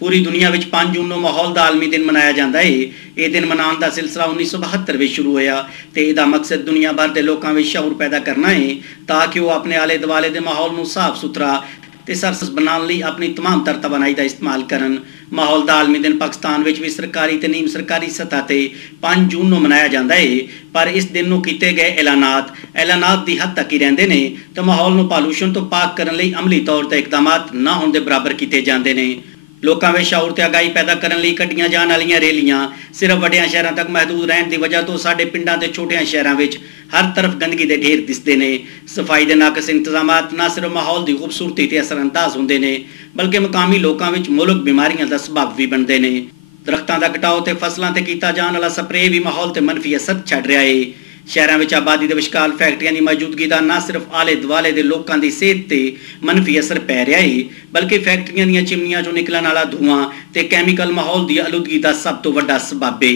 पूरी दुनिया में 5 जून को माहौल का आलमी दिन मनाया जाता है। ये दिन मनाने का सिलसिला 1972 में शुरू होया ते इसका मकसद दुनिया भर के लोगों में शऊर पैदा करना है ताकि वो अपने आले दुआले के माहौल को साफ सुथरा ते सरस बनाने लई अपनी तमाम तर तवानाई का इस्तेमाल करन। माहौल का आलमी दिन पाकिस्तान में भी सरकारी ते नीम सरकारी सतह ते 5 जून को मनाया जाता है, पर इस दिन को किए गए ऐलानात की हद तक ही रहते हैं तो माहौल को पालूशन तो पाक करने लई अमली तौर पर इकदाम ना होने के बराबर किए जाते हैं। लोगों में शऊर ते आगाही पैदा करने लई कड्डियां जाने वाली रैलियां सिर्फ वड्डियां शहरों तक महदूद रहने की वजह तो साडे पिंडां ते छोटियां शहरों में हर तरफ गंदगी के ढेर दिसते हैं। सफाई के नाकस इंतजाम न सिर्फ माहौल की खूबसूरती से असरअंदाज होंगे ने बल्कि मकामी लोगों में मुल्क बीमारियों का सबब भी बनते हैं। दरख्तों का कटाव ते फसलों से किया जाने वाला स्प्रे भी माहौल से मनफी असर छड़ रहा है। शहरों में आबादी के विचकार फैक्ट्रियों की मौजूदगी का न सिर्फ आले दुआले के लोगों की सेहत पर मनफी असर पै रहा है बल्कि फैक्ट्रियों दी चिमनियां चों निकलने वाला धुआं ते कैमिकल माहौल की आलूदगी का सब तो वड्डा सबब है।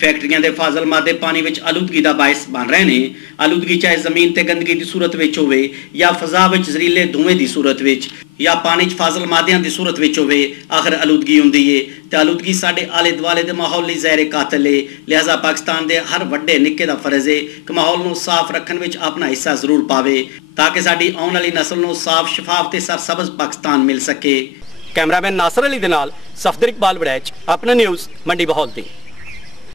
फैक्ट्रियों के फाजल मादे पानी में आलूदगी का बायस बन रहे हैं। आलूदगी चाहे जमीन ते गंदगी की सूरत में हो या फजा में जहरीले धुएं की सूरत में या पानी फाजल मादियां की सूरत में हो, आखिर आलूदगी होंगी है तो आलूदगी साडे आले दुआले के माहौल लिए जहर कातिल है। लिहाजा पाकिस्तान के हर वड्डे निक्के का फर्ज है कि माहौल को साफ रखने में अपना हिस्सा जरूर पावे ताकि साडी आने वाली नस्ल को साफ शफाफ ते सरसब्ज पाकिस्तान मिल सके। कैमरामैन नासर अली दे नाल सफदर इकबाल वड़ैच, अपना न्यूज़ मंडी बहौल दी।